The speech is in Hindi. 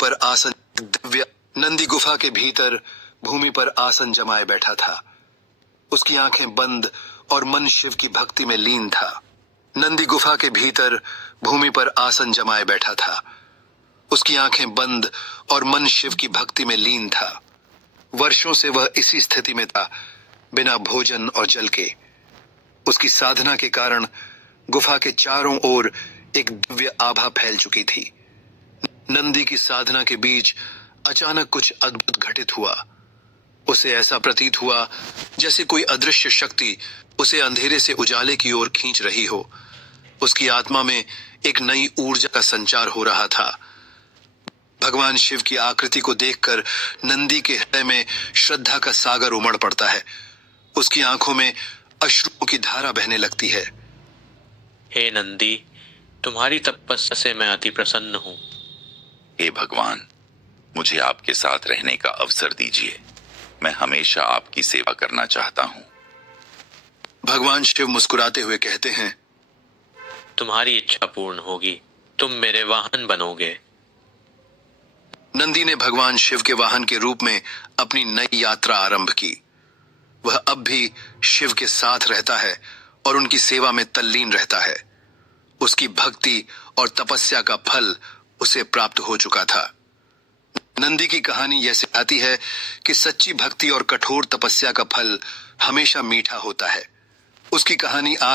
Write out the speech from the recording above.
पर आसन दिव्य नंदी गुफा के भीतर भूमि पर आसन जमाए बैठा था। उसकी आंखें बंद और मन शिव की भक्ति में लीन था। नंदी गुफा के भीतर भूमि पर आसन जमाए बैठा था। उसकी आंखें बंद और मन शिव की भक्ति में लीन था। वर्षों से वह इसी स्थिति में था, बिना भोजन और जल के। उसकी साधना के कारण गुफा के चारों ओर एक दिव्य आभा फैल चुकी थी। नंदी की साधना के बीच अचानक कुछ अद्भुत घटित हुआ। उसे ऐसा प्रतीत हुआ जैसे कोई अदृश्य शक्ति उसे अंधेरे से उजाले की ओर खींच रही हो। उसकी आत्मा में एक नई ऊर्जा का संचार हो रहा था। भगवान शिव की आकृति को देखकर नंदी के हृदय में श्रद्धा का सागर उमड़ पड़ता है। उसकी आंखों में अश्रुओं की धारा बहने लगती है। हे नंदी, तुम्हारी तपस्या से मैं अति प्रसन्न हूँ। हे भगवान, मुझे आपके साथ रहने का अवसर दीजिए। मैं हमेशा आपकी सेवा करना चाहता हूँ। भगवान शिव मुस्कुराते हुए कहते हैं, तुम्हारी इच्छा पूर्ण होगी। तुम मेरे वाहन बनोगे। नंदी ने भगवान शिव के वाहन के रूप में अपनी नई यात्रा आरंभ की। वह अब भी शिव के साथ रहता है और उनकी सेवा में तल्लीन रहता है। उसकी भक्ति और तपस्या का फल उसे प्राप्त हो चुका था। नंदी की कहानी यह सिखाती है कि सच्ची भक्ति और कठोर तपस्या का फल हमेशा मीठा होता है। उसकी कहानी आज